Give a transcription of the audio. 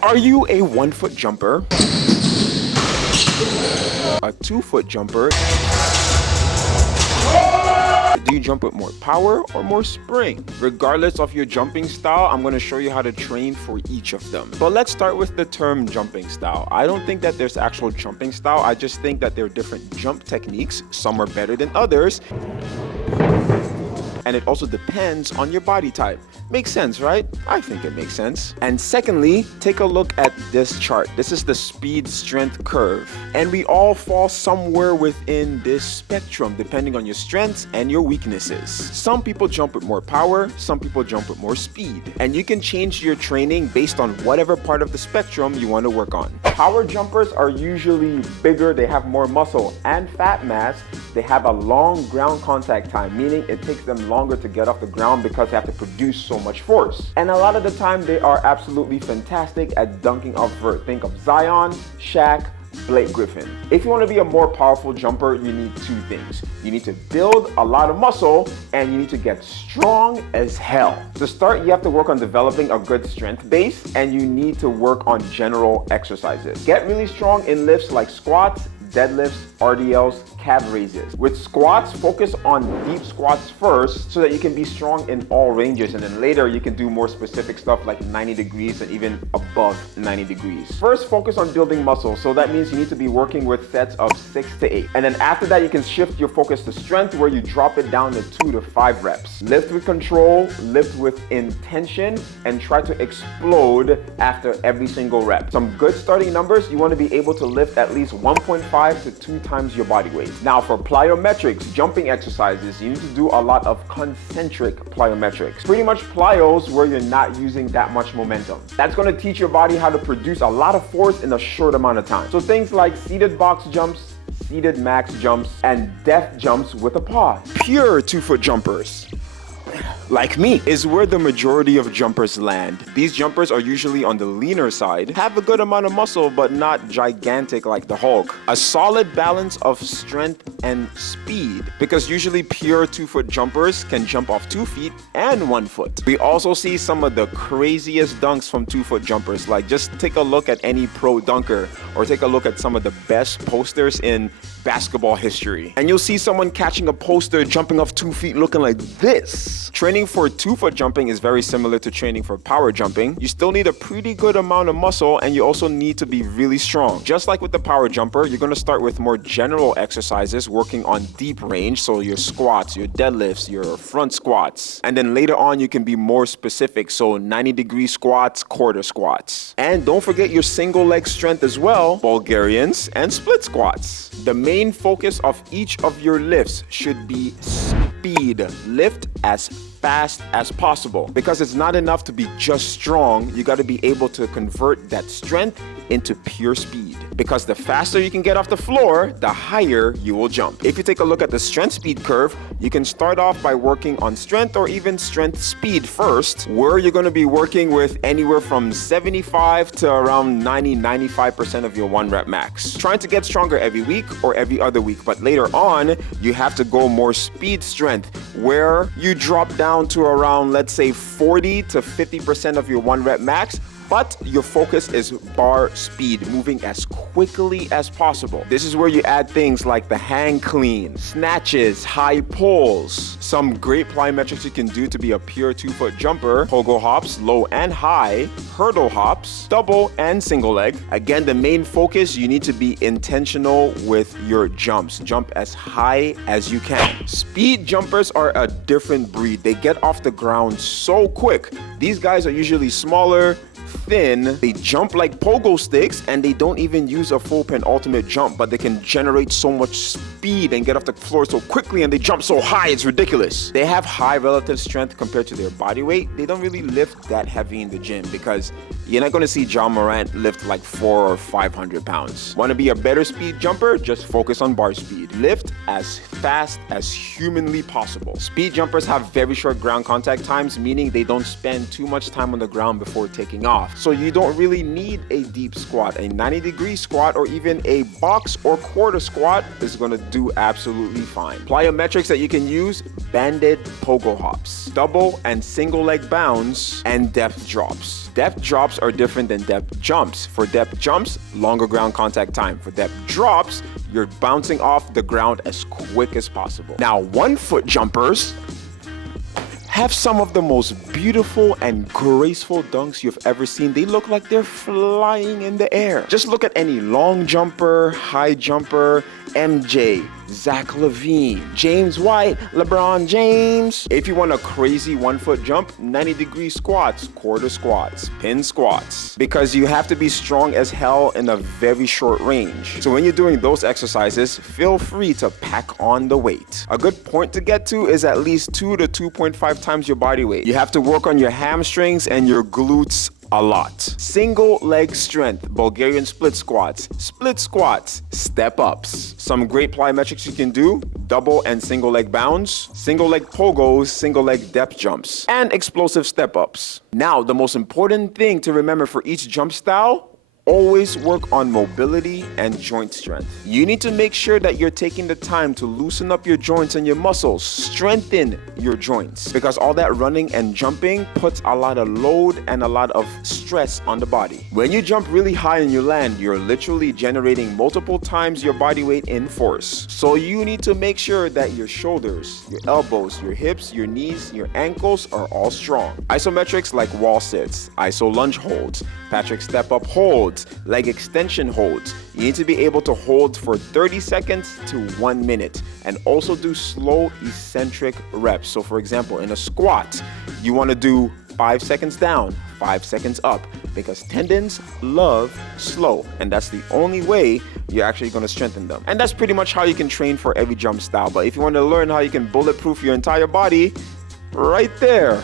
Are you a 1-foot jumper, a 2-foot jumper? Do you jump with more power or more spring? Regardless of your jumping style, I'm going to show you how to train for each of them. But let's start with the term jumping style. I don't think that there's actual jumping style. I just think that there are different jump techniques. Some are better than others. And it also depends on your body type. Makes sense, right? I think it makes sense. And secondly, take a look at this chart. This is the speed strength curve. And we all fall somewhere within this spectrum, depending on your strengths and your weaknesses. Some people jump with more power, some people jump with more speed. And you can change your training based on whatever part of the spectrum you want to work on. Power jumpers are usually bigger, they have more muscle and fat mass. They have a long ground contact time, meaning it takes them longer to get off the ground because they have to produce so much force. And a lot of the time, they are absolutely fantastic at dunking off vert. Think of Zion, Shaq, Blake Griffin. If you want to be a more powerful jumper, you need two things. You need to build a lot of muscle and you need to get strong as hell. To start, you have to work on developing a good strength base and you need to work on general exercises. Get really strong in lifts like squats, deadlifts, RDLs, calf raises. With squats, focus on deep squats first so that you can be strong in all ranges, and then later you can do more specific stuff like 90 degrees and even above 90 degrees. First, focus on building muscle, so that means you need to be working with sets of 6 to 8. And then after that, you can shift your focus to strength where you drop it down to 2 to 5 reps. Lift with control, lift with intention, and try to explode after every single rep. Some good starting numbers, you want to be able to lift at least 1.5 to 2 times your body weight. Now for plyometrics, jumping exercises, you need to do a lot of concentric plyometrics. Pretty much plyos where you're not using that much momentum. That's going to teach your body how to produce a lot of force in a short amount of time. So things like seated box jumps, seated max jumps, and death jumps with a pause. Pure 2-foot jumpers, like me, is where the majority of jumpers land. These jumpers are usually on the leaner side, have a good amount of muscle, but not gigantic like the Hulk. A solid balance of strength and speed, because usually pure 2-foot jumpers can jump off 2 feet and 1 foot. We also see some of the craziest dunks from 2-foot jumpers, like just take a look at any pro dunker, or take a look at some of the best posters in basketball history. And you'll see someone catching a poster jumping off 2 feet looking like this. Training for 2-foot jumping is very similar to training for power jumping. You still need a pretty good amount of muscle and you also need to be really strong. Just like with the power jumper, you're going to start with more general exercises working on deep range, so your squats, your deadlifts, your front squats. And then later on you can be more specific, so 90-degree squats, quarter squats. And don't forget your single leg strength as well, Bulgarians and split squats. The main focus of each of your lifts should be speed. Lift as fast as possible, because it's not enough to be just strong. You got to be able to convert that strength into pure speed, because the faster you can get off the floor, the higher you will jump. If you take a look at the strength speed curve, you can start off by working on strength or even strength speed first, where you're going to be working with anywhere from 75 to around 95% of your 1 rep max. Trying to get stronger every week or every other week, but later on you have to go more speed strength, where you drop down to around, let's say, 40 to 50% of your 1 rep max, but your focus is bar speed, moving as quickly as possible. This is where you add things like the hang clean, snatches, high pulls. Some great plyometrics you can do to be a pure 2-foot jumper: pogo hops, low and high, hurdle hops, double and single leg. Again, the main focus, you need to be intentional with your jumps. Jump as high as you can. Speed jumpers are a different breed. They get off the ground so quick. These guys are usually smaller, thin, they jump like pogo sticks, and they don't even use a full penultimate jump, but they can generate so much speed and get off the floor so quickly, and they jump so high, it's ridiculous. They have high relative strength compared to their body weight. They don't really lift that heavy in the gym, because you're not going to see John Morant lift like 400 or 500 pounds. Want to be a better speed jumper? Just focus on bar speed. Lift as fast as humanly possible. Speed jumpers have very short ground contact times, meaning they don't spend too much time on the ground before taking off. So you don't really need a deep squat. A 90-degree squat or even a box or quarter squat is going to do absolutely fine. Plyometrics that you can use: banded pogo hops, double and single leg bounds, and depth drops. Depth drops are different than depth jumps. For depth jumps, longer ground contact time. For depth drops, you're bouncing off the ground as quick as possible. Now, 1-foot jumpers have some of the most beautiful and graceful dunks you've ever seen. They look like they're flying in the air. Just look at any long jumper, high jumper, MJ, Zach LaVine, James White, LeBron James. If you want a crazy 1-foot jump, 90-degree squats, quarter squats, pin squats, because you have to be strong as hell in a very short range. So when you're doing those exercises, feel free to pack on the weight. A good point to get to is at least 2 to 2.5 times your body weight. You have to work on your hamstrings and your glutes a lot. Single leg strength, Bulgarian split squats, step ups. Some great plyometrics you can do: double and single leg bounds, single leg pogos, single leg depth jumps, and explosive step ups. Now, the most important thing to remember for each jump style: always work on mobility and joint strength. You need to make sure that you're taking the time to loosen up your joints and your muscles, strengthen your joints, because all that running and jumping puts a lot of load and a lot of stress on the body. When you jump really high and you land, you're literally generating multiple times your body weight in force. So you need to make sure that your shoulders, your elbows, your hips, your knees, your ankles are all strong. Isometrics like wall sits, iso lunge holds, Patrick step up holds, leg extension holds. You need to be able to hold for 30 seconds to 1 minute, and also do slow eccentric reps. So for example, in a squat, you want to do 5 seconds down, 5 seconds up, because tendons love slow, and that's the only way you're actually going to strengthen them. And that's pretty much how you can train for every jump style. But if you want to learn how you can bulletproof your entire body, right there